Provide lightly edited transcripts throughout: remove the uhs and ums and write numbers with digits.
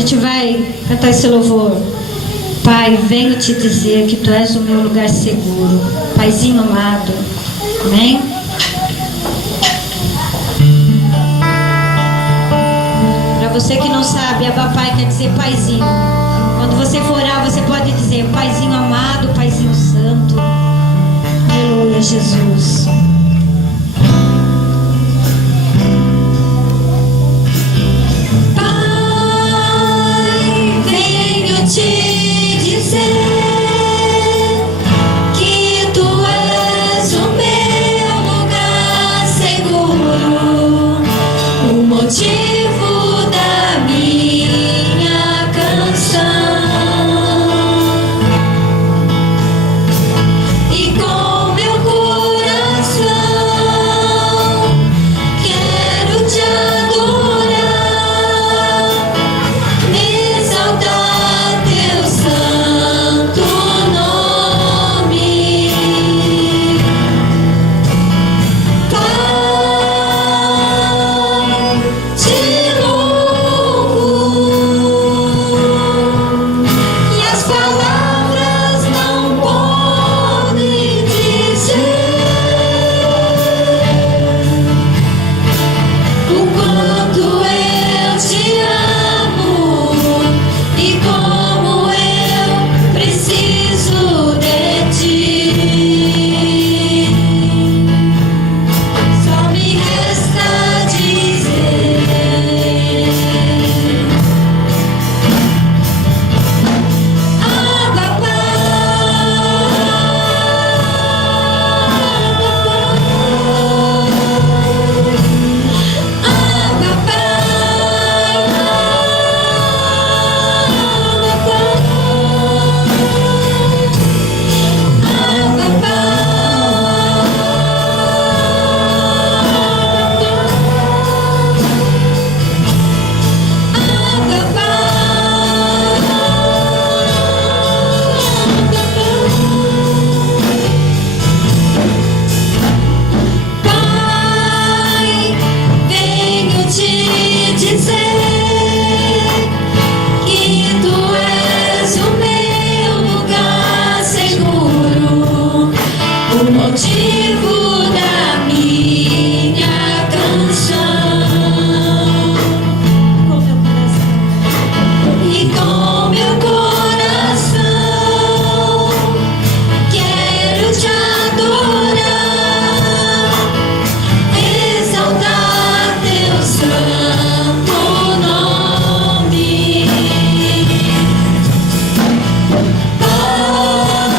gente vai cantar esse louvor. Pai, venho te dizer que Tu és o meu lugar seguro. Paizinho amado. Amém? Para você que não sabe, Abba Pai quer dizer paizinho. Quando você for orar, você pode dizer Paizinho amado, Paizinho santo. Aleluia, Jesus. Pai, venho te dizer que Tu és o meu lugar seguro, o motivo da minha canção. E com meu coração quero te adorar, exaltar Teu santo nome. Pai, te louvo, e as palavras não podem dizer o quanto eu te amo e como eu preciso de Ti. Só me resta dizer: Abba Pai, venho te dizer que Tu és o meu lugar seguro, o motivo da minha canção. E com meu coração quero te adorar, exaltar Teu santo nome.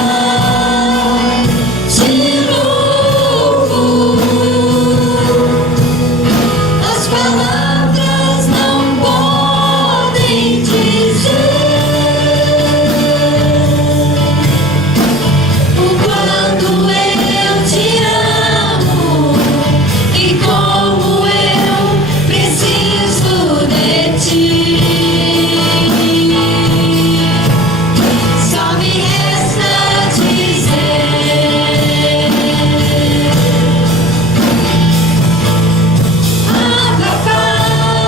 Pai, te louvo, as palavras não podem dizer o quanto eu te amo e como eu preciso de Ti. Só me resta dizer: Abba Pai, Abba Pai,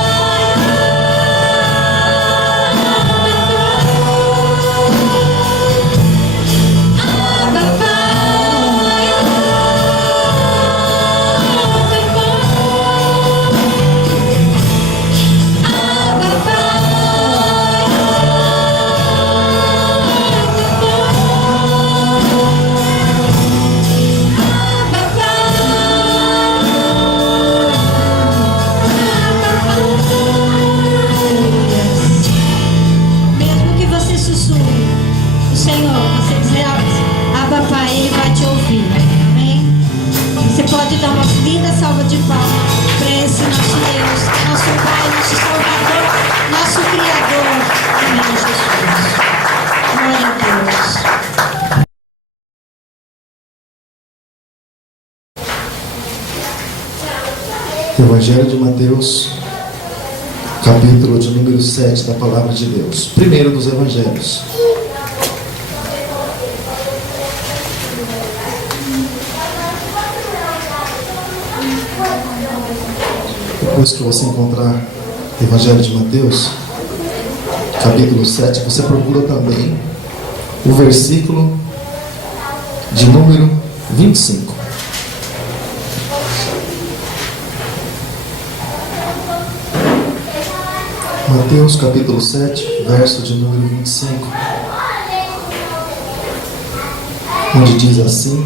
Abba Mesmo que você sussurre o Senhor, você dizer Abba Pai, Ele vai te ouvir. Amém? Você pode dar uma linda salva de palmas para esse nosso Deus, nosso Pai, nosso Salvador, nosso Criador. Amém, Jesus. Glória a Deus. Evangelho de Mateus, capítulo de número 7 da Palavra de Deus. Primeiro dos Evangelhos. Depois que você encontrar o Evangelho de Mateus, capítulo 7, você procura também o versículo de número 25. Mateus capítulo 7, verso de número 25, onde diz assim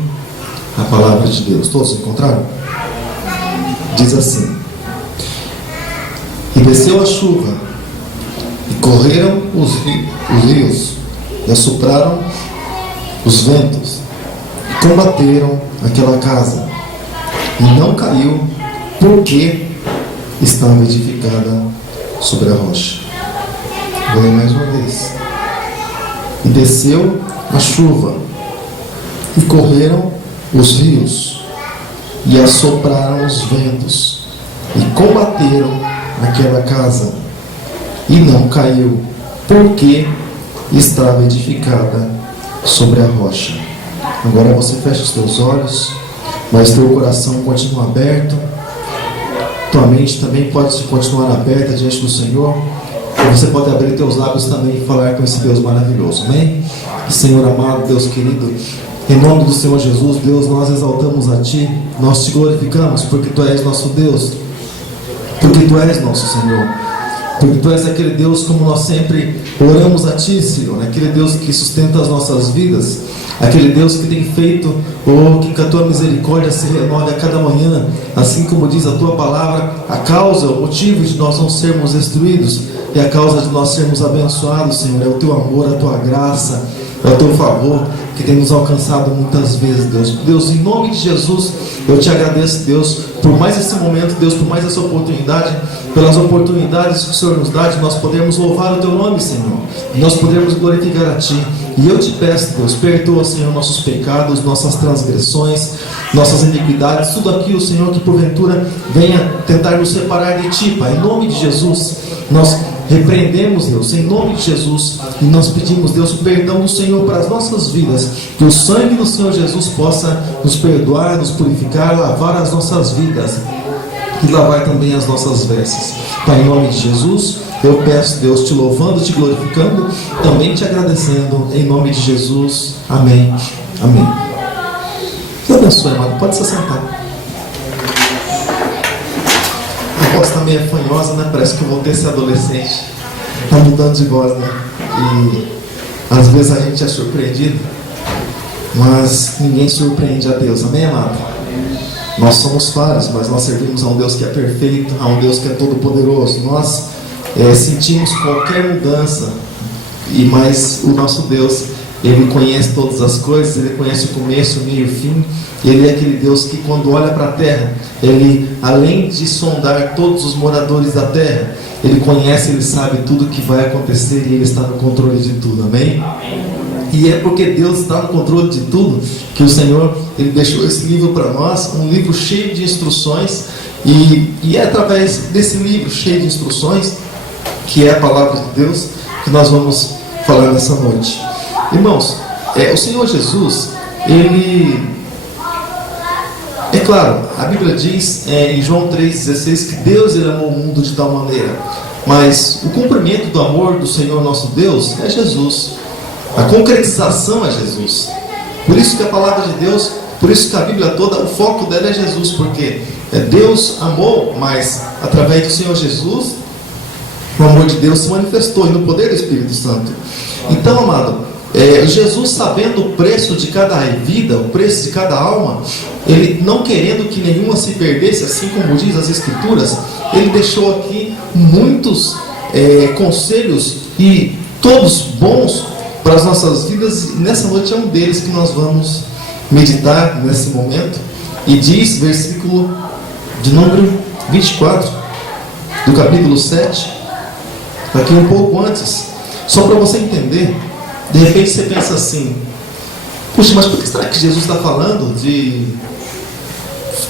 a palavra de Deus. Todos encontraram? Diz assim: e desceu a chuva, e correram os rios, e assopraram os ventos, e combateram aquela casa, e não caiu, porque estava edificada sobre a rocha. Vou ler mais uma vez. E desceu a chuva, e correram os rios, e assopraram os ventos, e combateram aquela casa, e não caiu, porque estava edificada sobre a rocha. Agora você fecha os teus olhos, mas teu coração continua aberto, tua mente também pode continuar aberta diante do Senhor, e você pode abrir teus lábios também e falar com esse Deus maravilhoso. Amém? Senhor amado, Deus querido, em nome do Senhor Jesus, Deus, nós exaltamos a Ti, nós Te glorificamos, porque Tu és nosso Deus, porque Tu és nosso Senhor, porque Tu és aquele Deus, como nós sempre oramos a Ti, Senhor, aquele Deus que sustenta as nossas vidas, aquele Deus que tem feito, que a Tua misericórdia se renove a cada manhã, assim como diz a Tua palavra, a causa, o motivo de nós não sermos destruídos, e a causa de nós sermos abençoados, Senhor, é o Teu amor, a Tua graça, é o Teu favor, que tem nos alcançado muitas vezes, Deus. Deus, em nome de Jesus, eu Te agradeço, Deus, por mais esse momento, Deus, por mais essa oportunidade, pelas oportunidades que o Senhor nos dá, de nós podermos louvar o Teu nome, Senhor, e nós podermos glorificar a Ti. E eu Te peço, Deus, perdoa, Senhor, nossos pecados, nossas transgressões, nossas iniquidades, tudo aquilo, Senhor, que porventura venha tentar nos separar de Ti, Pai. Em nome de Jesus, nós repreendemos, Deus, em nome de Jesus, e nós pedimos, Deus, o perdão do Senhor para as nossas vidas, que o sangue do Senhor Jesus possa nos perdoar, nos purificar, lavar as nossas vidas e lavar também as nossas vestes. Pai, em nome de Jesus, eu peço, Deus, Te louvando, Te glorificando, também Te agradecendo, em nome de Jesus. Amém. Amém. Deus abençoe, amado. Pode se sentar. A voz está meio fanhosa, né? Parece que eu voltei a ser adolescente. Está mudando de voz, né? E às vezes a gente é surpreendido, mas ninguém surpreende a Deus. Amém, amado? Nós somos falhos, mas nós servimos a um Deus que é perfeito, a um Deus que é todo poderoso. Nós sentimos qualquer mudança, mas o nosso Deus, Ele conhece todas as coisas, Ele conhece o começo, o meio e o fim. Ele é aquele Deus que, quando olha para a terra, Ele, além de sondar todos os moradores da terra, Ele conhece, Ele sabe tudo o que vai acontecer, e Ele está no controle de tudo. Amém? E é porque Deus está no controle de tudo que o Senhor, Ele deixou esse livro para nós, um livro cheio de instruções, e é através desse livro cheio de instruções, que é a palavra de Deus, que nós vamos falar nessa noite. Irmãos, o Senhor Jesus, Ele... É claro, a Bíblia diz em João 3,16 que Deus, Ele amou o mundo de tal maneira, mas o cumprimento do amor do Senhor nosso Deus é Jesus. A concretização é Jesus. Por isso que a palavra de Deus, por isso que a Bíblia toda, o foco dela é Jesus, porque Deus amou, mas através do Senhor Jesus, o amor de Deus se manifestou, e no poder do Espírito Santo. Então, amado, Jesus, sabendo o preço de cada vida, o preço de cada alma, Ele não querendo que nenhuma se perdesse, assim como diz as Escrituras, Ele deixou aqui muitos conselhos, e todos bons para as nossas vidas. E nessa noite é um deles que nós vamos meditar nesse momento. E diz, versículo de número 24 do capítulo 7, aqui um pouco antes, só para você entender. De repente você pensa assim: puxa, mas por que será que Jesus está falando de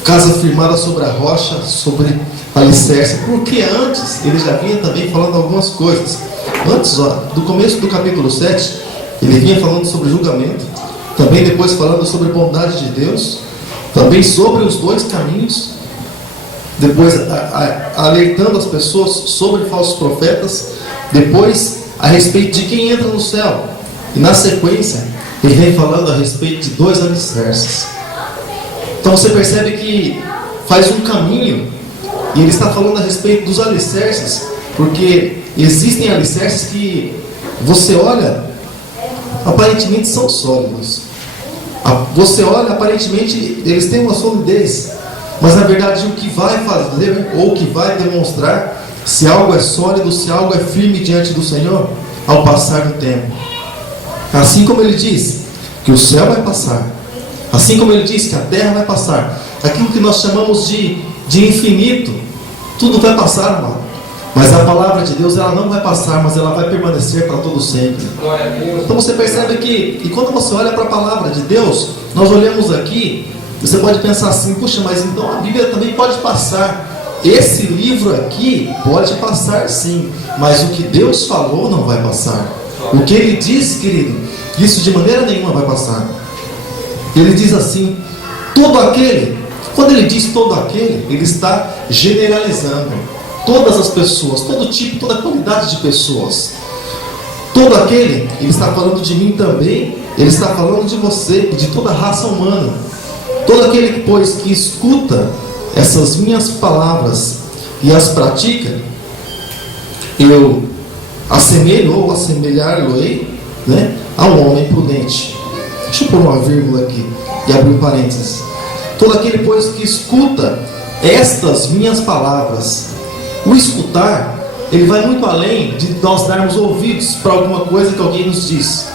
casa firmada sobre a rocha, sobre alicerce? Porque antes ele já vinha também falando algumas coisas. Antes, do começo do capítulo 7, ele vinha falando sobre julgamento, também depois falando sobre a bondade de Deus, também sobre os dois caminhos, depois alertando as pessoas sobre falsos profetas, depois a respeito de quem entra no céu. E na sequência, ele vem falando a respeito de 2 alicerces. Então você percebe que faz um caminho, e ele está falando a respeito dos alicerces, porque existem alicerces que você olha, aparentemente são sólidos. Você olha, aparentemente eles têm uma solidez, mas na verdade o que vai fazer, ou o que vai demonstrar se algo é sólido, se algo é firme diante do Senhor, ao passar do tempo. Assim como ele diz que o céu vai passar, assim como ele diz que a terra vai passar, aquilo que nós chamamos de infinito, tudo vai passar, amado. Mas a palavra de Deus, ela não vai passar, mas ela vai permanecer para todo sempre. Então você percebe que, e quando você olha para a palavra de Deus, nós olhamos aqui, você pode pensar assim, puxa, mas então a Bíblia também pode passar. Esse livro aqui pode passar sim, mas o que Deus falou não vai passar. O que Ele diz, querido, isso de maneira nenhuma vai passar. Ele diz assim, todo aquele, quando Ele diz todo aquele, Ele está generalizando todas as pessoas, todo tipo, toda qualidade de pessoas. Todo aquele, Ele está falando de mim também, Ele está falando de você e de toda a raça humana. Todo aquele, pois, que escuta essas minhas palavras e as pratica, eu assemelho ou assemelhar-lo-ei, né, a um homem prudente. Deixa eu pôr uma vírgula aqui e abrir um parênteses. Todo aquele, pois, que escuta estas minhas palavras. O escutar, ele vai muito além de nós darmos ouvidos para alguma coisa que alguém nos diz.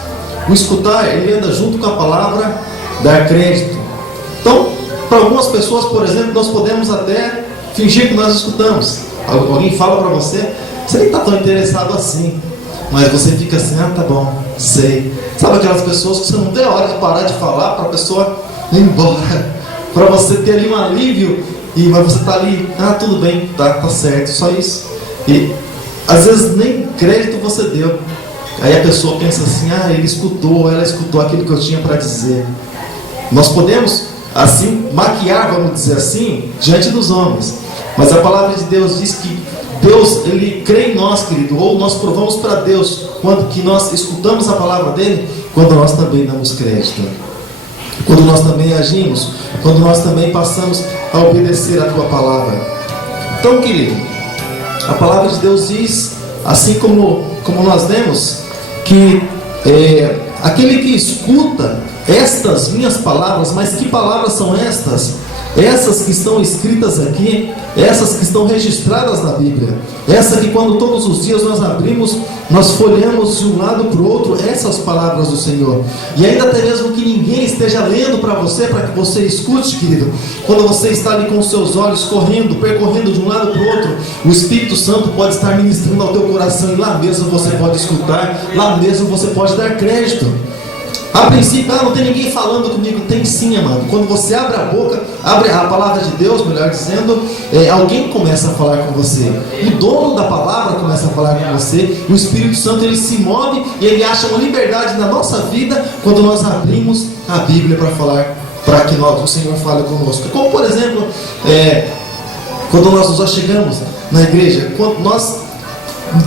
O escutar, ele anda junto com a palavra dar crédito. Então, para algumas pessoas, por exemplo, nós podemos até fingir que nós escutamos. Alguém fala para você, você nem está tão interessado assim, mas você fica assim, ah, tá bom, sei. Sabe aquelas pessoas que você não tem a hora de parar de falar para a pessoa ir embora, para você ter ali um alívio, mas você está ali, ah, tudo bem, tá certo, só isso. E às vezes nem crédito você deu. Aí a pessoa pensa assim, ah, ele escutou, ela escutou aquilo que eu tinha para dizer. Nós podemos assim maquiar, vamos dizer assim, diante dos homens, mas a palavra de Deus diz que Deus, Ele crê em nós, querido, ou nós provamos para Deus quando que nós escutamos a palavra dEle, quando nós também damos crédito, quando nós também agimos, quando nós também passamos a obedecer a Tua palavra. Então, querido, a palavra de Deus diz, assim como nós lemos, que aquele que escuta estas minhas palavras, mas que palavras são estas? Essas que estão escritas aqui, essas que estão registradas na Bíblia, essa que quando todos os dias nós abrimos, nós folheamos de um lado para o outro, essas palavras do Senhor. E ainda até mesmo que ninguém esteja lendo para que você escute, querido, quando você está ali com os seus olhos percorrendo de um lado para o outro, o Espírito Santo pode estar ministrando ao teu coração, e lá mesmo você pode escutar, lá mesmo você pode dar crédito. A princípio, não tem ninguém falando comigo. Tem sim, amado. Quando você abre a boca, abre a palavra de Deus, melhor dizendo, alguém começa a falar com você. O dono da palavra começa a falar com você. O Espírito Santo, ele se move e ele acha uma liberdade na nossa vida quando nós abrimos a Bíblia para falar, para que o Senhor fale conosco. Como, por exemplo, quando nós nos achegamos na igreja, quando nós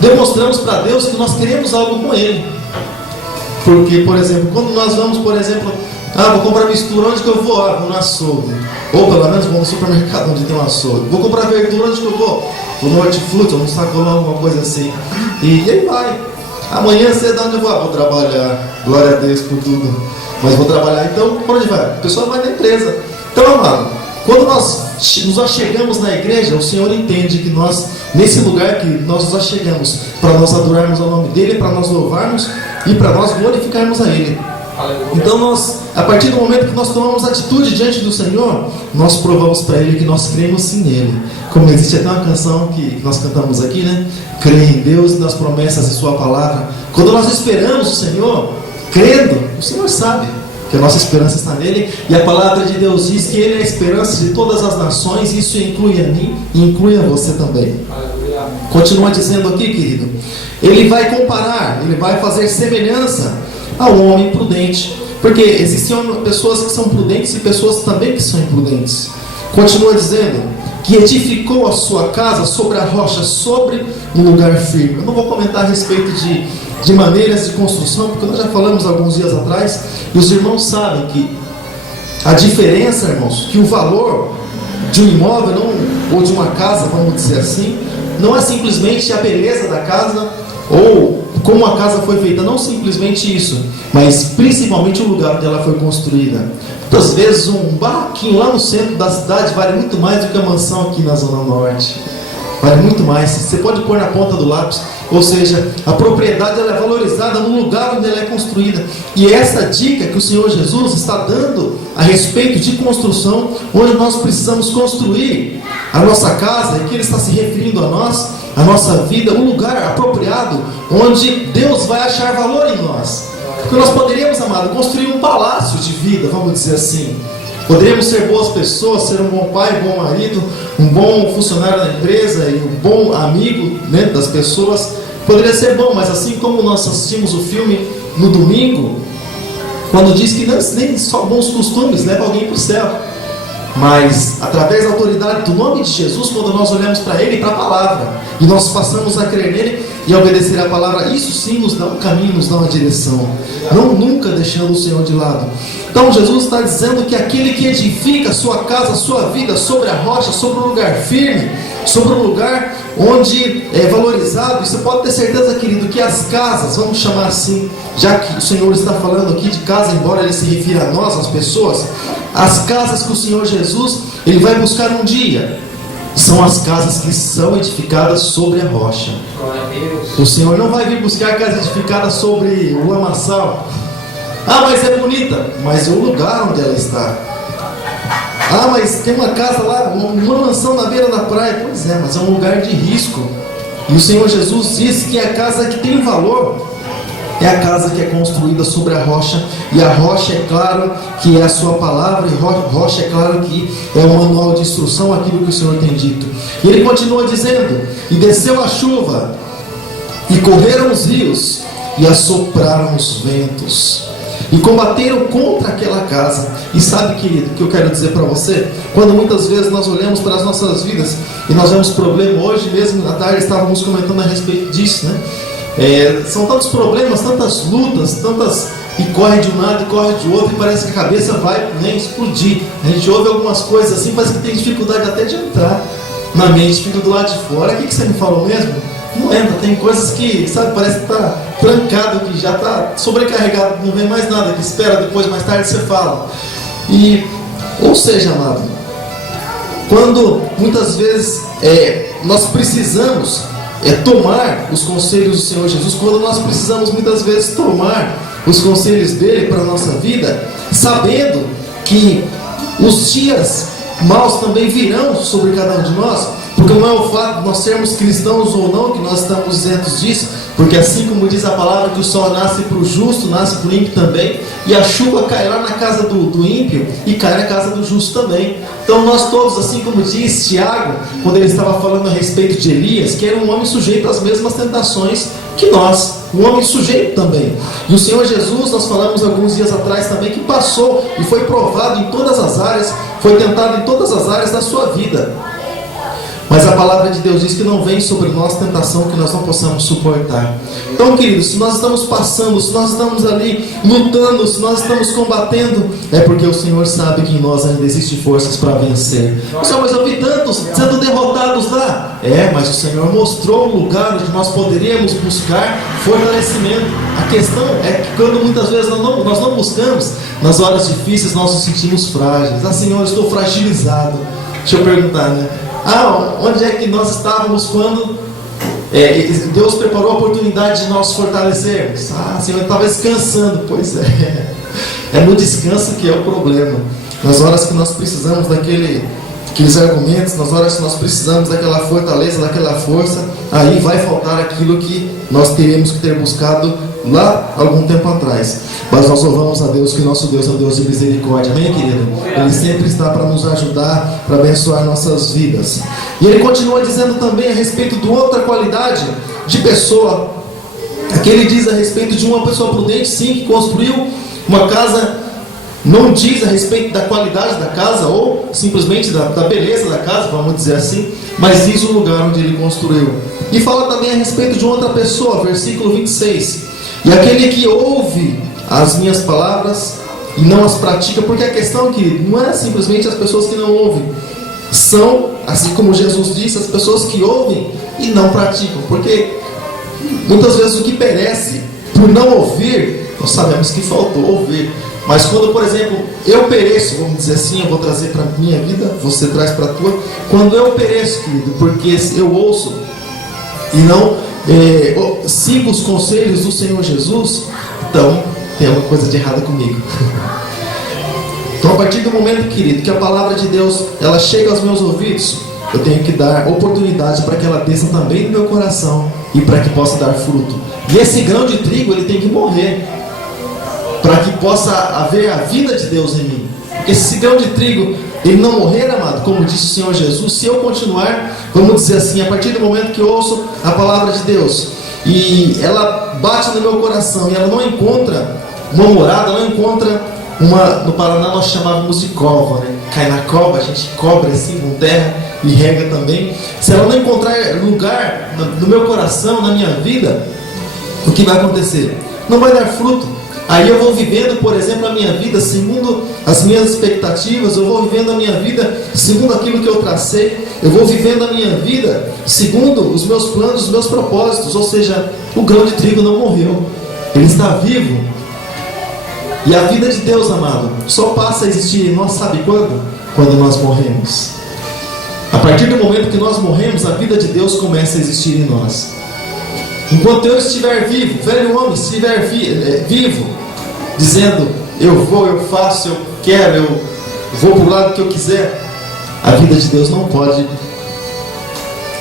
demonstramos para Deus que nós queremos algo com Ele. Porque, por exemplo, quando nós vamos, por exemplo, vou comprar mistura, onde que eu vou? Vou no açougue. Ou pelo menos vou no supermercado onde tem um açougue. Vou comprar verdura, onde que eu vou? Vou no hortifruti, ou no sacolão, alguma coisa assim. E aí vai. Amanhã cedo, onde eu vou? Vou trabalhar. Glória a Deus por tudo. Mas vou trabalhar, então, por onde vai? A pessoa vai na empresa. Então, amado, quando nós nos achegamos na igreja, o Senhor entende que nós, nesse lugar que nós nos achegamos, para nós adorarmos ao nome dEle, para nós louvarmos e para nós glorificarmos a Ele. Então nós, a partir do momento que nós tomamos atitude diante do Senhor, nós provamos para Ele que nós cremos sim nele. Como existe até uma canção que nós cantamos aqui, né? Creia em Deus e nas promessas de Sua palavra. Quando nós esperamos o Senhor, crendo, o Senhor sabe que a nossa esperança está nele, e a palavra de Deus diz que Ele é a esperança de todas as nações. Isso inclui a mim e inclui a você também. Continua dizendo aqui, querido, Ele vai comparar, Ele vai fazer semelhança ao homem prudente, porque existem pessoas que são prudentes e pessoas também que são imprudentes. Continua dizendo que edificou a sua casa sobre a rocha, sobre um lugar firme. Eu não vou comentar a respeito de de maneiras de construção, porque nós já falamos alguns dias atrás, e os irmãos sabem que a diferença, irmãos, que o valor de um imóvel ou de uma casa, vamos dizer assim, não é simplesmente a beleza da casa ou como a casa foi feita, não simplesmente isso, mas principalmente o lugar onde ela foi construída. Muitas vezes um barraquinho lá no centro da cidade vale muito mais do que a mansão aqui na Zona Norte. Vale muito mais. Você pode pôr na ponta do lápis. Ou seja, a propriedade ela é valorizada no lugar onde ela é construída. E é essa dica que o Senhor Jesus está dando a respeito de construção, onde nós precisamos construir a nossa casa, e que Ele está se referindo a nós, a nossa vida, um lugar apropriado, onde Deus vai achar valor em nós. Porque nós poderíamos, amado, construir um palácio de vida, vamos dizer assim. Poderíamos ser boas pessoas, ser um bom pai, um bom marido, um bom funcionário da empresa e um bom amigo, né, das pessoas. Poderia ser bom, mas assim como nós assistimos o filme no domingo, quando diz que nem só bons costumes levam alguém para o céu, mas através da autoridade do nome de Jesus, quando nós olhamos para Ele e para a palavra, e nós passamos a crer nele e a obedecer a palavra, isso sim nos dá um caminho, nos dá uma direção, não nunca deixando o Senhor de lado. Então Jesus está dizendo que aquele que edifica a sua casa, a sua vida sobre a rocha, sobre um lugar firme, sobre um lugar onde é valorizado, e você pode ter certeza, querido, que as casas, vamos chamar assim, já que o Senhor está falando aqui de casa, embora Ele se refira a nós, as pessoas, as casas que o Senhor Jesus, Ele vai buscar um dia, são as casas que são edificadas sobre a rocha. O Senhor não vai vir buscar casa edificada sobre o lamaçal. Ah, mas é bonita, mas é o lugar onde ela está. Ah, mas tem uma casa lá, uma mansão na beira da praia. Pois é, mas é um lugar de risco. E o Senhor Jesus diz que a casa que tem valor é a casa que é construída sobre a rocha. E a rocha, é claro, que é a sua palavra. E rocha, é claro, que é o manual de instrução, aquilo que o Senhor tem dito. E Ele continua dizendo: e desceu a chuva, e correram os rios, e assopraram os ventos, e combateram contra aquela casa. E sabe, querido, o que eu quero dizer para você? Quando muitas vezes nós olhamos para as nossas vidas e nós vemos problema, hoje mesmo à tarde estávamos comentando a respeito disso, né? São tantos problemas, tantas lutas, e corre de um lado e corre de outro, e parece que a cabeça vai nem explodir. A gente ouve algumas coisas assim, parece que tem dificuldade até de entrar na mente, fica do lado de fora. O que você me falou mesmo? Não entra, tem coisas que, sabe, parece que está trancado, que já está sobrecarregado, não vem mais nada, que espera depois, mais tarde você fala. Ou seja, amado, quando muitas vezes nós precisamos tomar os conselhos do Senhor Jesus, quando nós precisamos muitas vezes tomar os conselhos dele para a nossa vida, sabendo que os dias maus também virão sobre cada um de nós, porque não é o fato de nós sermos cristãos ou não que nós estamos isentos disso, porque assim como diz a palavra que o sol nasce para o justo, nasce para o ímpio também, e a chuva cai lá na casa do ímpio e cai na casa do justo também. Então nós todos, assim como diz Tiago, quando ele estava falando a respeito de Elias, que era um homem sujeito às mesmas tentações que nós, um homem sujeito também. E o Senhor Jesus, nós falamos alguns dias atrás também, que passou e foi provado em todas as áreas, foi tentado em todas as áreas da sua vida. Mas a palavra de Deus diz que não vem sobre nós tentação que nós não possamos suportar. Então, queridos, se nós estamos passando, se nós estamos ali lutando, se nós estamos combatendo, é porque o Senhor sabe que em nós ainda existem forças para vencer. Senhor, mas eu vi tantos sendo derrotados lá. Mas o Senhor mostrou um lugar onde nós poderíamos buscar fortalecimento. A questão é que quando muitas vezes nós não buscamos, nas horas difíceis nós nos sentimos frágeis. Senhor, eu estou fragilizado. Deixa eu perguntar, né? Onde é que nós estávamos quando Deus preparou a oportunidade de nós fortalecermos? Senhor, eu estava descansando. Pois é no descanso que é o problema. Nas horas que nós precisamos daqueles argumentos, nas horas que nós precisamos daquela fortaleza, daquela força, aí vai faltar aquilo que nós teríamos que ter buscado lá algum tempo atrás. Mas nós louvamos a Deus, que nosso Deus é um Deus de misericórdia. Amém, querido? Ele sempre está para nos ajudar, para abençoar nossas vidas. E ele continua dizendo também a respeito de outra qualidade de pessoa. Aqui ele diz a respeito de uma pessoa prudente, sim, que construiu uma casa. Não diz a respeito da qualidade da casa ou simplesmente da beleza da casa, vamos dizer assim, mas diz o lugar onde ele construiu. E fala também a respeito de outra pessoa, versículo 26. E aquele que ouve as minhas palavras e não as pratica, porque a questão é que não é simplesmente as pessoas que não ouvem, são, assim como Jesus disse, as pessoas que ouvem e não praticam, porque muitas vezes o que perece por não ouvir, nós sabemos que faltou ouvir. Mas quando, por exemplo, eu pereço, vamos dizer assim, eu vou trazer para a minha vida, você traz para a tua. Quando eu pereço, querido, porque eu ouço e não sigo os conselhos do Senhor Jesus, então tem alguma coisa de errada comigo. Então, a partir do momento, querido, que a palavra de Deus ela chega aos meus ouvidos, eu tenho que dar oportunidade para que ela desça também no meu coração e para que possa dar fruto. E esse grão de trigo ele tem que morrer, para que possa haver a vida de Deus em mim. Porque se esse grão de trigo ele não morrer, amado, como disse o Senhor Jesus, se eu continuar, vamos dizer assim, a partir do momento que eu ouço a palavra de Deus e ela bate no meu coração e ela não encontra uma morada, não encontra no Paraná nós chamávamos de cova, né? Cai na cova, a gente cobre assim com terra e rega também. Se ela não encontrar lugar no meu coração, na minha vida, o que vai acontecer? Não vai dar fruto. Aí eu vou vivendo, por exemplo, a minha vida segundo as minhas expectativas, eu vou vivendo a minha vida segundo aquilo que eu tracei, eu vou vivendo a minha vida segundo os meus planos, os meus propósitos, ou seja, o grão de trigo não morreu, ele está vivo. E a vida de Deus, amado, só passa a existir em nós, sabe quando? Quando nós morremos. A partir do momento que nós morremos, a vida de Deus começa a existir em nós. Enquanto eu estiver vivo, velho homem estiver vivo, dizendo, eu vou, eu faço, eu quero, eu vou para o lado que eu quiser, a vida de Deus não pode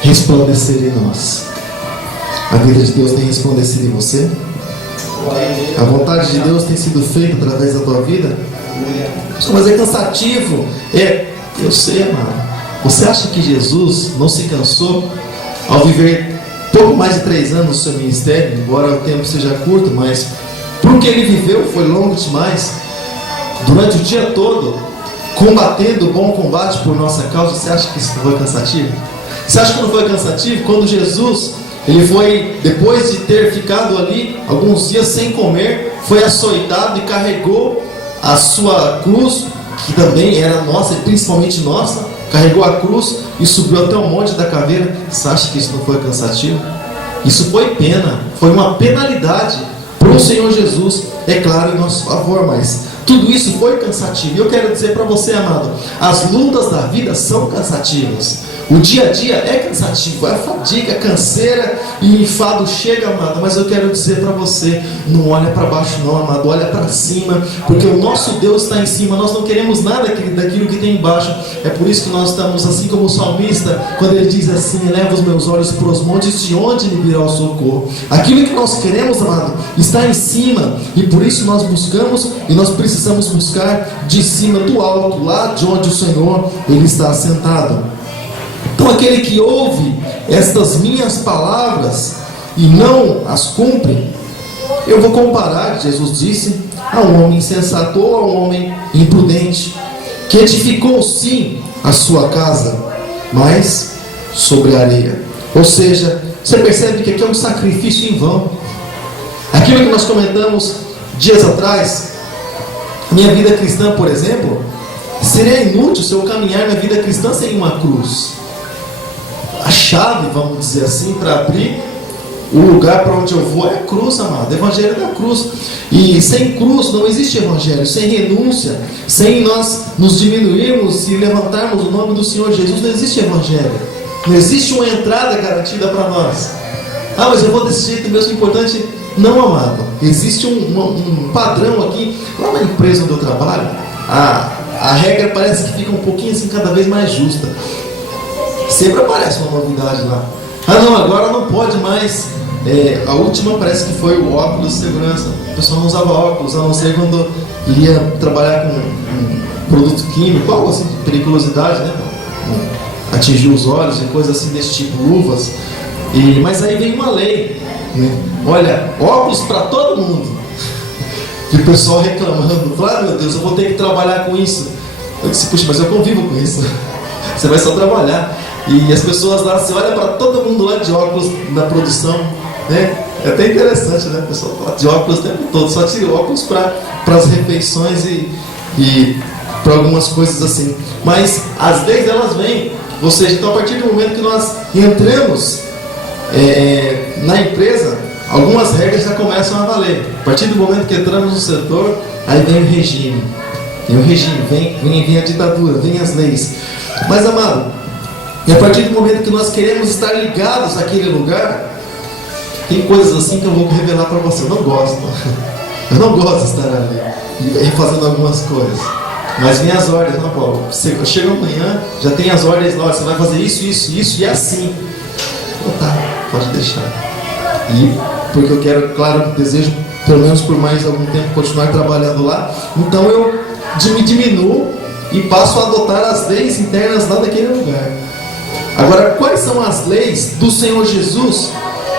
resplandecer em nós. A vida de Deus tem resplandecido em você? A vontade de Deus tem sido feita através da tua vida? Mas é cansativo. Eu sei, amado. Você acha que Jesus não se cansou ao viver pouco mais de 3 anos no seu ministério? Embora o tempo seja curto, mas para o que ele viveu foi longo demais. Durante o dia todo, combatendo o bom combate por nossa causa. Você acha que isso não foi cansativo? Você acha que não foi cansativo quando Jesus... Ele foi, depois de ter ficado ali alguns dias sem comer, foi açoitado e carregou a sua cruz, que também era nossa e principalmente nossa, carregou a cruz e subiu até o Monte da Caveira. Você acha que isso não foi cansativo? Isso foi pena, foi uma penalidade para o Senhor Jesus, é claro, em nosso favor, mas tudo isso foi cansativo. E eu quero dizer para você, amado, as lutas da vida são cansativas. O dia a dia é cansativo, é fadiga, canseira e enfado chega, amado. Mas eu quero dizer para você, não olha para baixo não, amado, olha para cima, porque o nosso Deus está em cima. Nós não queremos nada daquilo que tem embaixo. É por isso que nós estamos assim como o salmista, quando ele diz assim, eleva os meus olhos para os montes, de onde me virá o socorro? Aquilo que nós queremos, amado, está em cima, e por isso nós buscamos, e nós precisamos buscar de cima, do alto, lá de onde o Senhor ele está assentado. Então aquele que ouve estas minhas palavras e não as cumpre, eu vou comparar, Jesus disse, a um homem insensato ou a um homem imprudente, que edificou sim a sua casa, mas sobre a areia. Ou seja, você percebe que aqui é um sacrifício em vão. Aquilo que nós comentamos dias atrás, minha vida cristã, por exemplo, seria inútil se eu caminhar na vida cristã sem uma cruz. A chave, vamos dizer assim, para abrir o lugar para onde eu vou é a cruz, amado. Evangelho da cruz. E sem cruz não existe evangelho. Sem renúncia, sem nós nos diminuirmos e levantarmos o nome do Senhor Jesus, não existe evangelho. Não existe uma entrada garantida para nós. Ah, mas eu vou desse jeito mesmo, importante. Não, amado. Existe um padrão aqui. Lá na empresa onde eu trabalho, a regra parece que fica um pouquinho assim, cada vez mais justa. Sempre aparece uma novidade lá. Ah não, agora não pode mais. A última parece que foi o óculos de segurança. O pessoal não usava óculos, a não ser quando ia trabalhar com um produto químico, algo assim de periculosidade, né? Atingir os olhos e coisas assim desse tipo, luvas. Mas aí vem uma lei, né? Olha, óculos para todo mundo. E o pessoal reclamando, ah meu Deus, eu vou ter que trabalhar com isso. Eu disse, puxa, mas eu convivo com isso. Você vai só trabalhar. E as pessoas lá, você olha para todo mundo lá de óculos na produção, né? É até interessante, né? O pessoal tá de óculos o tempo todo, só tira óculos para as refeições e para algumas coisas assim. Mas as leis, elas vêm. Ou seja, então a partir do momento que nós entramos na empresa, algumas regras já começam a valer. A partir do momento que entramos no setor, aí vem o regime. Vem a ditadura, vem as leis. Mas, amado, e a partir do momento que nós queremos estar ligados àquele lugar, tem coisas assim que eu vou revelar para você. Eu não gosto de estar ali e fazendo algumas coisas. Mas vem as ordens, não, Paulo. Chega amanhã, já tem as ordens, olha, você vai fazer isso e é assim. Tá, pode deixar. E porque eu quero, claro, desejo, pelo menos por mais algum tempo, continuar trabalhando lá. Então eu me diminuo e passo a adotar as leis internas lá daquele lugar. Agora, quais são as leis do Senhor Jesus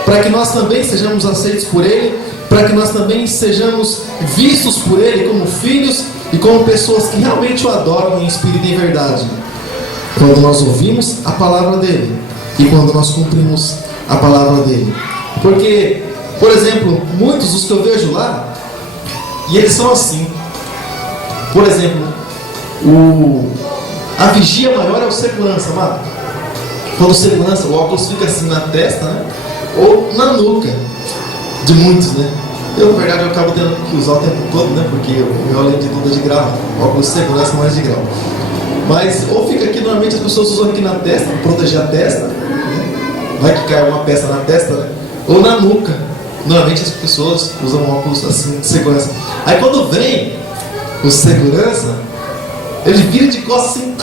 para que nós também sejamos aceitos por Ele, para que nós também sejamos vistos por Ele como filhos e como pessoas que realmente o adoram em espírito e em verdade? Quando nós ouvimos a palavra dEle e quando nós cumprimos a palavra dEle. Porque, por exemplo, muitos dos que eu vejo lá, e eles são assim. Por exemplo, a vigia maior é o segurança, amado. Quando o segurança, o óculos fica assim na testa, né? Ou na nuca de muitos, né? Eu, na verdade, eu acabo tendo que usar o tempo todo, né? Porque o meu, além de tudo, é de grau. O óculos de segurança mais de grau. Mas, ou fica aqui, normalmente as pessoas usam aqui na testa, para proteger a testa, né? Vai que cai uma peça na testa, né? Ou na nuca. Normalmente as pessoas usam óculos assim de segurança. Aí quando vem o segurança, ele vira de costas assim,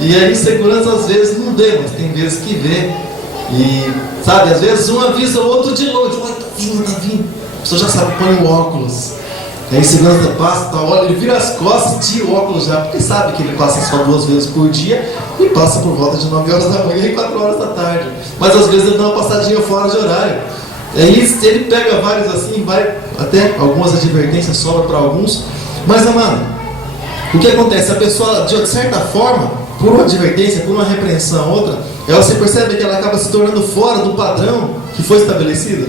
e aí segurança às vezes não vê, mas tem vezes que vê. E sabe, às vezes um avisa o outro de longe, tá vindo. A pessoa já sabe, põe o óculos. Aí segurança passa, olha, ele vira as costas e tira o óculos já, porque sabe que ele passa só 2 vezes por dia e passa por volta de 9 horas da manhã e 4 horas da tarde. Mas às vezes ele dá uma passadinha fora de horário. Aí ele pega vários assim, vai até algumas advertências sobram para alguns. Mas, amado, o que acontece? A pessoa, de certa forma, por uma advertência, por uma repreensão, outra, ela se percebe que ela acaba se tornando fora do padrão que foi estabelecido.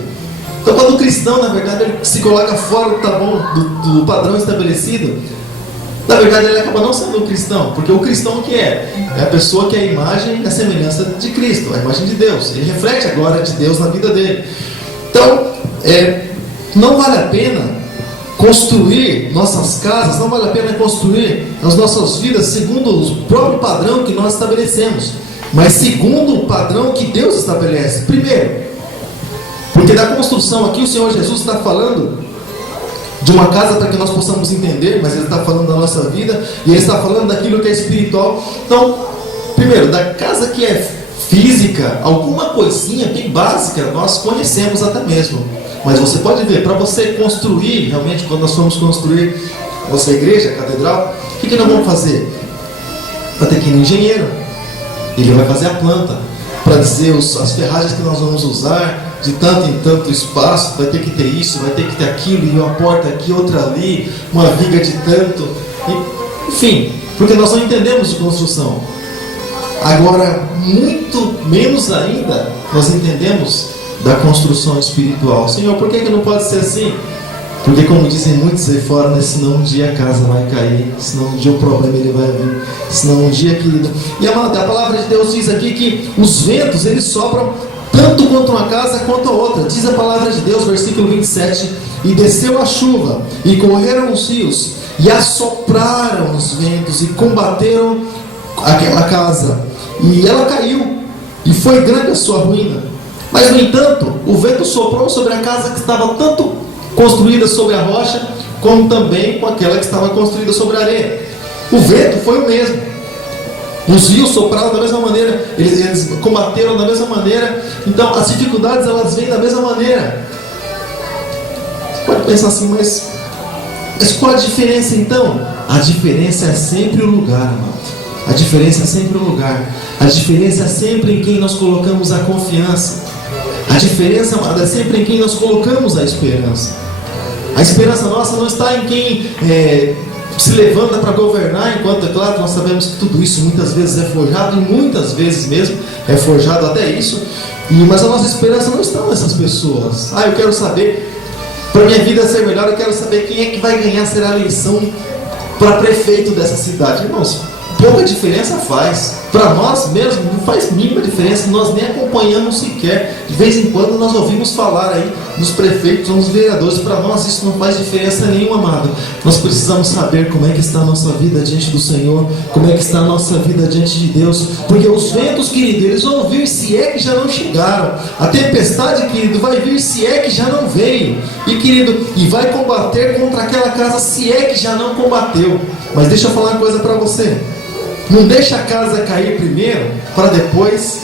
Então, quando o cristão, na verdade, ele se coloca fora do padrão estabelecido, na verdade, ele acaba não sendo um cristão. Porque o cristão o que é? É a pessoa que é a imagem e a semelhança de Cristo, a imagem de Deus. Ele reflete a glória de Deus na vida dele. Então, não vale a pena construir nossas casas, não vale a pena construir as nossas vidas segundo o próprio padrão que nós estabelecemos, mas segundo o padrão que Deus estabelece. Primeiro, porque da construção aqui o Senhor Jesus está falando de uma casa para que nós possamos entender, mas Ele está falando da nossa vida e Ele está falando daquilo que é espiritual. Então, primeiro, da casa que é física, alguma coisinha bem básica nós conhecemos até mesmo. Mas você pode ver, para você construir, realmente, quando nós formos construir a nossa igreja, a catedral, o que nós vamos fazer? Vai ter que ir no engenheiro. Ele vai fazer a planta, para dizer as ferragens que nós vamos usar, de tanto em tanto espaço, vai ter que ter isso, vai ter que ter aquilo, e uma porta aqui, outra ali, uma viga de tanto, enfim, porque nós não entendemos de construção. Agora, muito menos ainda, nós entendemos da construção espiritual. Senhor, por que não pode ser assim? Porque, como dizem muitos aí fora, né, senão um dia a casa vai cair, senão um dia o problema ele vai vir, senão um dia querido. E amado, a palavra de Deus diz aqui que os ventos eles sopram tanto quanto uma casa quanto a outra. Diz a palavra de Deus, versículo 27, e desceu a chuva, e correram os rios, e assopraram os ventos, e combateram aquela casa, e ela caiu, e foi grande a sua ruína. Mas, no entanto, o vento soprou sobre a casa que estava tanto construída sobre a rocha, como também com aquela que estava construída sobre a areia. O vento foi o mesmo. Os rios sopraram da mesma maneira, eles combateram da mesma maneira. Então, as dificuldades, elas vêm da mesma maneira. Você pode pensar assim, mas qual a diferença então? A diferença é sempre o lugar, amado. A diferença é sempre o lugar. A diferença é sempre em quem nós colocamos a confiança. A diferença, amado, é sempre em quem nós colocamos a esperança. A esperança nossa não está em quem se levanta para governar, enquanto, é claro, nós sabemos que tudo isso muitas vezes é forjado, e muitas vezes mesmo é forjado até isso. Mas a nossa esperança não está nessas pessoas. Eu quero saber, para minha vida ser melhor, eu quero saber quem é que vai ganhar, será a eleição para prefeito dessa cidade. Irmãos, pouca diferença faz. Para nós mesmo não faz mínima diferença. Nós nem acompanhamos sequer. De vez em quando nós ouvimos falar aí nos prefeitos ou nos vereadores. Para nós isso não faz diferença nenhuma, amado. Nós precisamos saber como é que está a nossa vida diante do Senhor, como é que está a nossa vida diante de Deus. Porque os ventos, querido, eles vão vir se é que já não chegaram. A tempestade, querido, vai vir se é que já não veio. E querido, e vai combater contra aquela casa se é que já não combateu. Mas deixa eu falar uma coisa para você. Não deixa a casa cair primeiro, para depois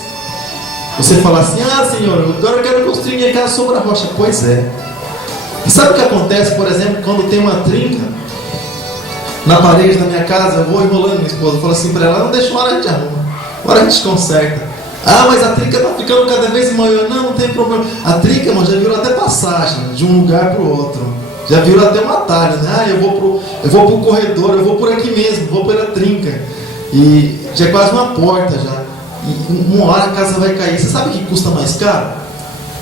você falar assim: Senhor, agora eu quero construir minha casa sobre a rocha. Pois é. E sabe o que acontece, por exemplo, quando tem uma trinca na parede da minha casa? Eu vou enrolando minha esposa, eu falo assim para ela: não, deixa uma hora a gente arruma, uma hora a gente conserta. Mas a trinca está ficando cada vez maior. Não tem problema. A trinca, irmão, já virou até passagem de um lugar para o outro. Já virou até um atalho, né? Eu vou para o corredor, eu vou por aqui mesmo, vou pela trinca. E já é quase uma porta já. E uma hora a casa vai cair. Você sabe o que custa mais caro?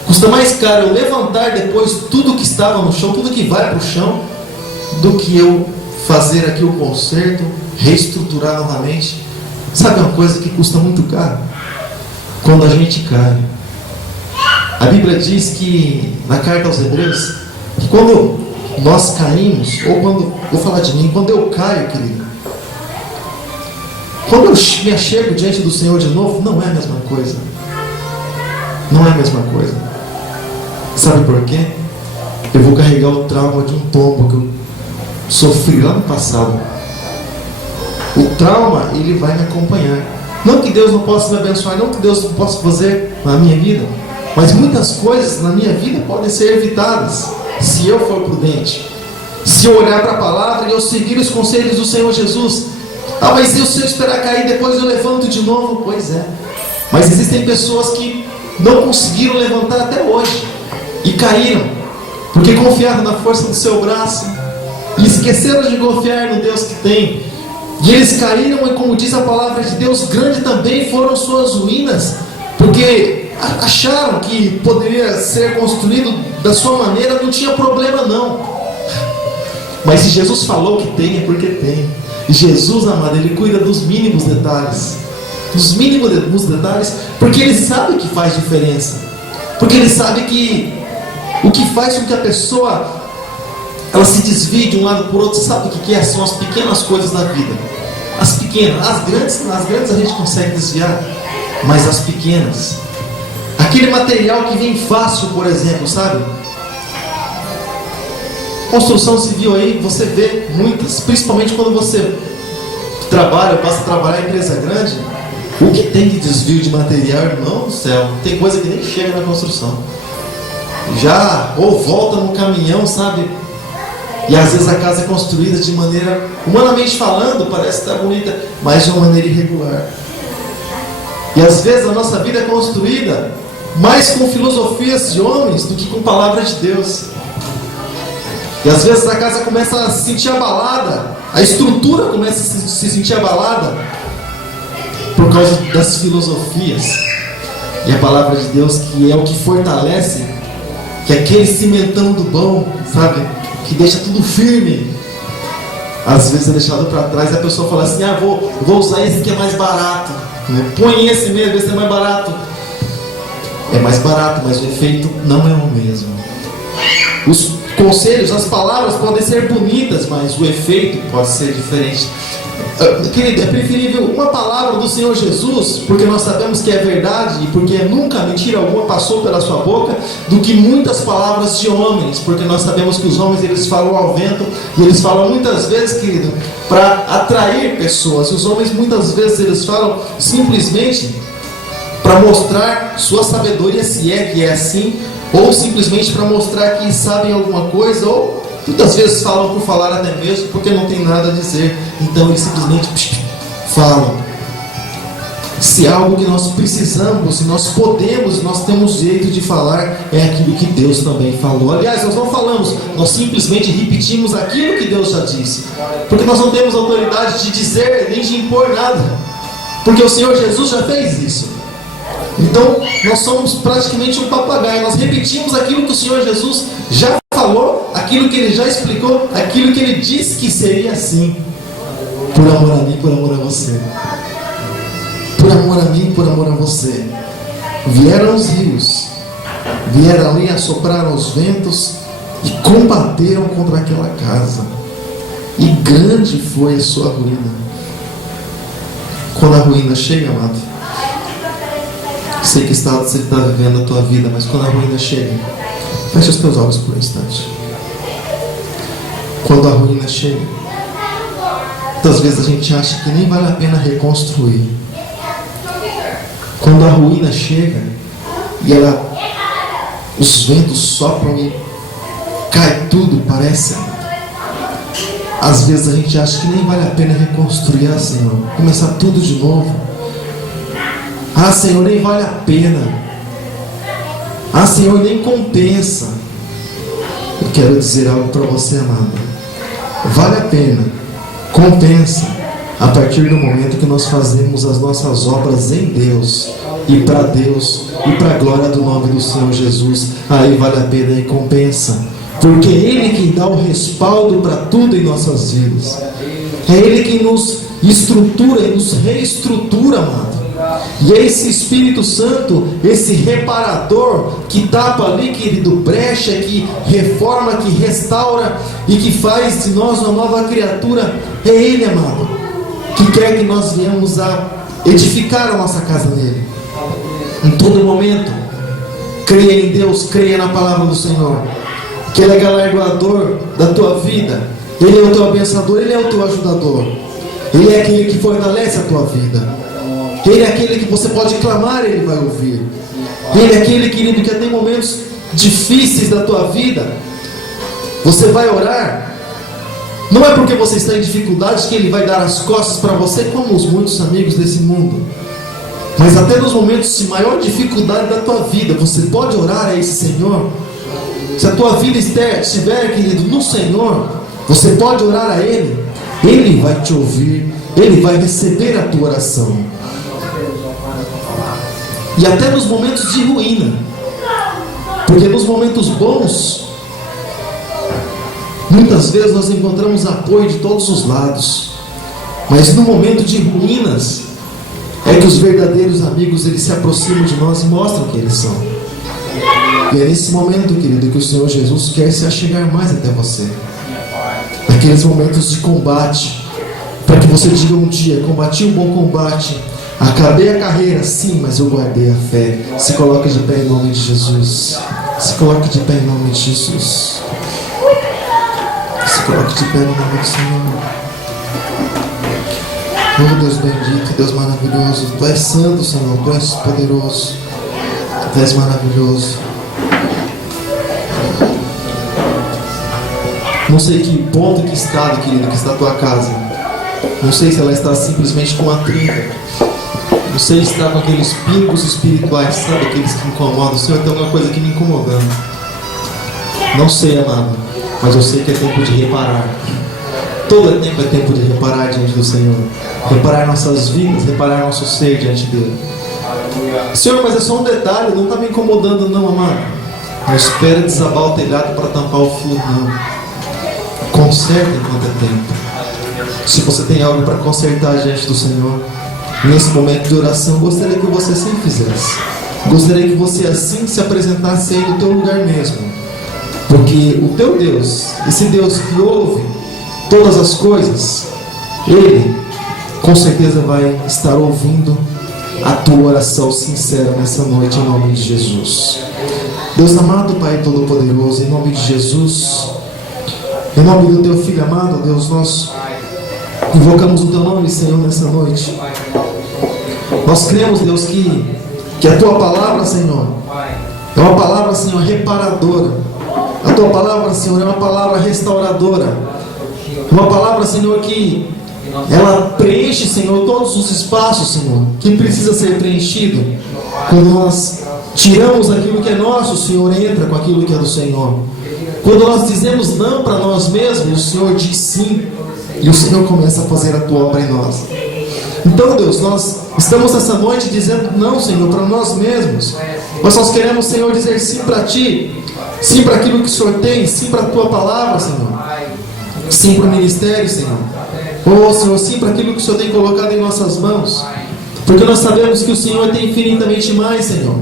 Custa mais caro eu levantar depois tudo que estava no chão, tudo que vai para o chão, do que eu fazer aqui o conserto, reestruturar novamente. Sabe uma coisa que custa muito caro? Quando a gente cai. A Bíblia diz que, na carta aos Hebreus, que quando nós caímos, ou quando, vou falar de mim, quando eu caio, querido, quando eu me achego diante do Senhor de novo, não é a mesma coisa. Não é a mesma coisa. Sabe por quê? Eu vou carregar o trauma de um tombo que eu sofri lá no passado. O trauma, ele vai me acompanhar. Não que Deus não possa me abençoar, não que Deus não possa fazer na minha vida, mas muitas coisas na minha vida podem ser evitadas se eu for prudente, se eu olhar para a palavra e eu seguir os conselhos do Senhor Jesus. Mas se eu esperar cair, depois eu levanto de novo. Pois é. Mas existem pessoas que não conseguiram levantar até hoje e caíram, porque confiaram na força do seu braço e esqueceram de confiar no Deus que tem. E eles caíram, e como diz a palavra de Deus, grande também foram suas ruínas, porque acharam que poderia ser construído da sua maneira, não tinha problema não. Mas se Jesus falou que tem, é porque tem. E Jesus, amado, Ele cuida dos mínimos detalhes. Dos mínimos detalhes, porque Ele sabe que faz diferença. Porque Ele sabe que o que faz com que a pessoa ela se desvie de um lado para o outro, sabe o que é? São as pequenas coisas da vida. As pequenas, as grandes a gente consegue desviar, mas as pequenas, aquele material que vem fácil, por exemplo, sabe? Construção civil aí, você vê muitas, principalmente quando você trabalha, passa a trabalhar em empresa grande. O que tem de desvio de material, irmão do céu, tem coisa que nem chega na construção. Já, ou volta no caminhão, sabe? E às vezes a casa é construída de maneira, humanamente falando, parece estar bonita, mas de uma maneira irregular. E às vezes a nossa vida é construída mais com filosofias de homens do que com palavra de Deus. E às vezes a casa começa a se sentir abalada, a estrutura começa a se sentir abalada por causa das filosofias. E a palavra de Deus, que é o que fortalece, que é aquele cimentão do bom, sabe? Que deixa tudo firme, às vezes é deixado para trás. E a pessoa fala assim: vou usar esse que é mais barato, né? Põe esse mesmo, esse é mais barato. É mais barato, mas o efeito não é o mesmo. Os conselhos, as palavras podem ser bonitas, mas o efeito pode ser diferente. Querido, é preferível uma palavra do Senhor Jesus, porque nós sabemos que é verdade e porque nunca mentira alguma passou pela sua boca, do que muitas palavras de homens, porque nós sabemos que os homens, eles falam ao vento, e eles falam muitas vezes, querido, para atrair pessoas. E os homens muitas vezes eles falam simplesmente para mostrar sua sabedoria, se é que é assim, ou simplesmente para mostrar que sabem alguma coisa, ou muitas vezes falam por falar até mesmo, porque não tem nada a dizer. Então eles simplesmente falam. Se algo que nós precisamos, se nós podemos, se nós temos jeito de falar, é aquilo que Deus também falou. Aliás, nós não falamos, nós simplesmente repetimos aquilo que Deus já disse, porque nós não temos autoridade de dizer nem de impor nada, porque o Senhor Jesus já fez isso. Então, nós somos praticamente um papagaio. Nós repetimos aquilo que o Senhor Jesus já falou, aquilo que Ele já explicou, aquilo que Ele disse que seria assim. Por amor a mim, por amor a você. Por amor a mim, por amor a você. Vieram os rios, vieram ali, assopraram os ventos e combateram contra aquela casa. E grande foi a sua ruína. Quando a ruína chega, amado, sei que você está vivendo a tua vida, mas quando a ruína chega, feche os teus olhos por um instante. Quando a ruína chega, muitas vezes a gente acha que nem vale a pena reconstruir. Quando a ruína chega e os ventos sopram e cai tudo, parece. Às vezes a gente acha que nem vale a pena reconstruir, Senhor, começar tudo de novo. Senhor, nem vale a pena. Senhor, nem compensa. Eu quero dizer algo para você, amado. Vale a pena, compensa, a partir do momento que nós fazemos as nossas obras em Deus e para a glória do nome do Senhor Jesus. Aí vale a pena e compensa, porque é Ele quem dá o respaldo para tudo em nossas vidas. É Ele quem nos estrutura e nos reestrutura, amado. E é esse Espírito Santo, esse reparador, que tapa ali, querido, brecha, que reforma, que restaura e que faz de nós uma nova criatura. É Ele, amado, que quer que nós venhamos a edificar a nossa casa nele. Em todo momento, creia em Deus, creia na palavra do Senhor, que Ele é galardoador da tua vida. Ele é o teu abençoador, Ele é o teu ajudador. Ele é aquele que fortalece a tua vida. Ele é aquele que você pode clamar, Ele vai ouvir. Ele é aquele, querido, que até em momentos difíceis da tua vida, você vai orar. Não é porque você está em dificuldades que Ele vai dar as costas para você, como os muitos amigos desse mundo. Mas até nos momentos de maior dificuldade da tua vida, você pode orar a esse Senhor. Se a tua vida estiver, querido, no Senhor, você pode orar a Ele. Ele vai te ouvir, Ele vai receber a tua oração. E até nos momentos de ruína, porque nos momentos bons, muitas vezes nós encontramos apoio de todos os lados, mas no momento de ruínas é que os verdadeiros amigos, eles se aproximam de nós e mostram quem eles são. E é nesse momento, querido, que o Senhor Jesus quer se achegar mais até você. Naqueles momentos de combate, para que você diga um dia: combati um bom combate, acabei a carreira, sim, mas eu guardei a fé. Se coloque de pé em nome de Jesus. Se coloque de pé em nome de Jesus. Se coloque de pé no nome do Senhor. Oh Deus bendito, Deus maravilhoso. Tu és santo, Senhor, Tu és poderoso, Tu és maravilhoso. Não sei que ponto, que estado, querido, que está a tua casa. Não sei se ela está simplesmente com uma trinca. Não sei se está com aqueles pingos espirituais, sabe, aqueles que incomodam. Senhor, tem alguma coisa aqui me incomodando. Não sei, amado, mas eu sei que é tempo de reparar. Todo tempo é tempo de reparar diante do Senhor. Reparar nossas vidas, reparar nosso ser diante dele. Senhor, mas é só um detalhe, não está me incomodando não, amado. Não espera desabar o telhado para tampar o furo, não. Conserta enquanto é tempo. Se você tem algo para consertar diante do Senhor, nesse momento de oração, gostaria que você assim fizesse. Gostaria que você assim se apresentasse aí no teu lugar mesmo. Porque o teu Deus, esse Deus que ouve todas as coisas, Ele com certeza vai estar ouvindo a tua oração sincera nessa noite, em nome de Jesus. Deus amado, Pai Todo-Poderoso, em nome de Jesus, em nome do Teu Filho amado, Deus, nós invocamos o Teu nome, Senhor, nessa noite. Nós cremos, Deus, que a Tua palavra, Senhor, é uma palavra, Senhor, reparadora. A Tua palavra, Senhor, é uma palavra restauradora. Uma palavra, Senhor, que ela preenche, Senhor, todos os espaços, Senhor, que precisa ser preenchido. Quando nós tiramos aquilo que é nosso, o Senhor entra com aquilo que é do Senhor. Quando nós dizemos não para nós mesmos, o Senhor diz sim. E o Senhor começa a fazer a Tua obra em nós. Então, Deus, nós estamos nessa noite dizendo não, Senhor, para nós mesmos. Mas nós queremos, Senhor, dizer sim para Ti, sim para aquilo que o Senhor tem, sim para a Tua palavra, Senhor, sim para o ministério, Senhor. Oh, Senhor, sim para aquilo que o Senhor tem colocado em nossas mãos, porque nós sabemos que o Senhor tem infinitamente mais, Senhor,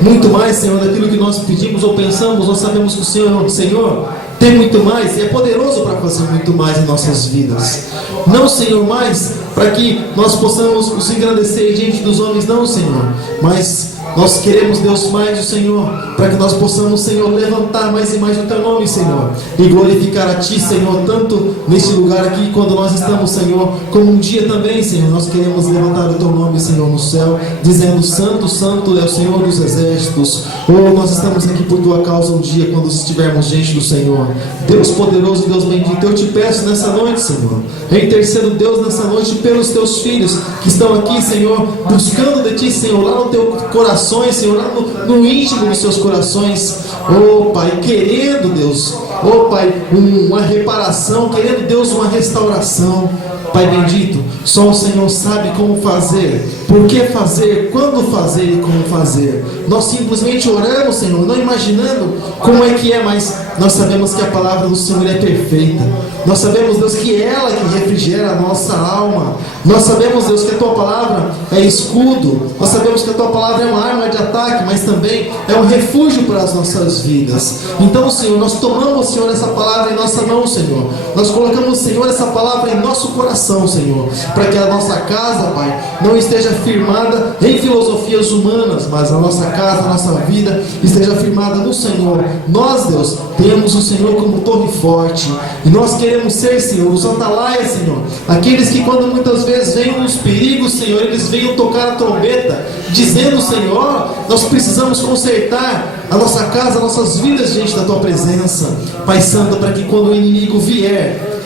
muito mais, Senhor, daquilo que nós pedimos ou pensamos. Nós sabemos que o Senhor tem muito mais e é poderoso para fazer muito mais em nossas vidas. Não, Senhor, mais para que nós possamos nos engrandecer diante dos homens, não, Senhor, mas nós queremos, Deus, mais do Senhor, para que nós possamos, Senhor, levantar mais e mais o Teu nome, Senhor, e glorificar a Ti, Senhor, tanto neste lugar aqui, quando nós estamos, Senhor, como um dia também, Senhor, nós queremos levantar o Teu nome, Senhor, no céu, dizendo: Santo, Santo é o Senhor dos exércitos. Oh, nós estamos aqui por Tua causa um dia, quando estivermos diante do Senhor. Deus poderoso, Deus bendito, eu te peço nessa noite, Senhor, eu intercedo, Deus, nessa noite pelos Teus filhos que estão aqui, Senhor, buscando de Ti, Senhor, lá no Teu coração, Senhor, lá no íntimo dos seus corações, oh Pai, querendo, Deus, oh Pai, uma reparação, querendo, Deus, uma restauração. Pai bendito, só o Senhor sabe como fazer, por que fazer, quando fazer e como fazer. Nós simplesmente oramos, Senhor, não imaginando como é que é, mas nós sabemos que a palavra do Senhor é perfeita. Nós sabemos, Deus, que é ela que refrigera a nossa alma. Nós sabemos, Deus, que a Tua palavra é escudo. Nós sabemos que a Tua palavra é uma arma de ataque, mas também é um refúgio para as nossas vidas. Então, Senhor, nós tomamos, Senhor, essa palavra em nossa mão, Senhor. Nós colocamos, Senhor, essa palavra em nosso coração, Senhor, para que a nossa casa, Pai, não esteja firmada em filosofias humanas, mas a nossa casa, a nossa vida esteja firmada no Senhor. Nós, Deus, temos o Senhor como torre forte, e nós queremos ser, Senhor, os atalaias, Senhor, aqueles que quando muitas vezes vêm os perigos, Senhor, eles venham tocar a trombeta, dizendo: Senhor, nós precisamos consertar a nossa casa, nossas vidas diante da Tua presença, Pai Santo, para que quando o inimigo vier,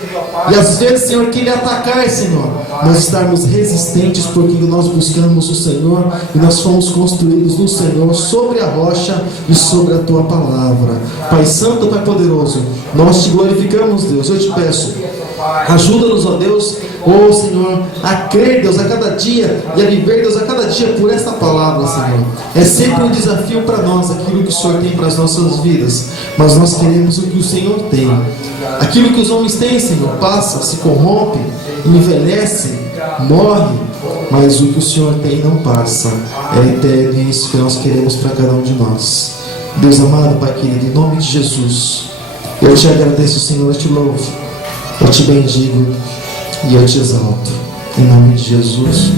e às vezes, Senhor, que Ele atacar, Senhor, nós estarmos resistentes, porque nós buscamos o Senhor e nós fomos construídos no Senhor, sobre a rocha e sobre a Tua palavra. Pai Santo, Pai poderoso, nós Te glorificamos, Deus. Eu Te peço, ajuda-nos, ó Deus, ó Senhor, a crer, Deus, a cada dia, e a viver, Deus, a cada dia por esta palavra, Senhor. É sempre um desafio para nós, aquilo que o Senhor tem para as nossas vidas, mas nós queremos o que o Senhor tem. Aquilo que os homens têm, Senhor, passa, se corrompe, envelhece, morre, mas o que o Senhor tem não passa, é eterno, e é isso que nós queremos para cada um de nós. Deus amado, Pai querido, em nome de Jesus, eu Te agradeço, Senhor, eu Te louvo, eu Te bendigo e eu Te exalto, em nome de Jesus.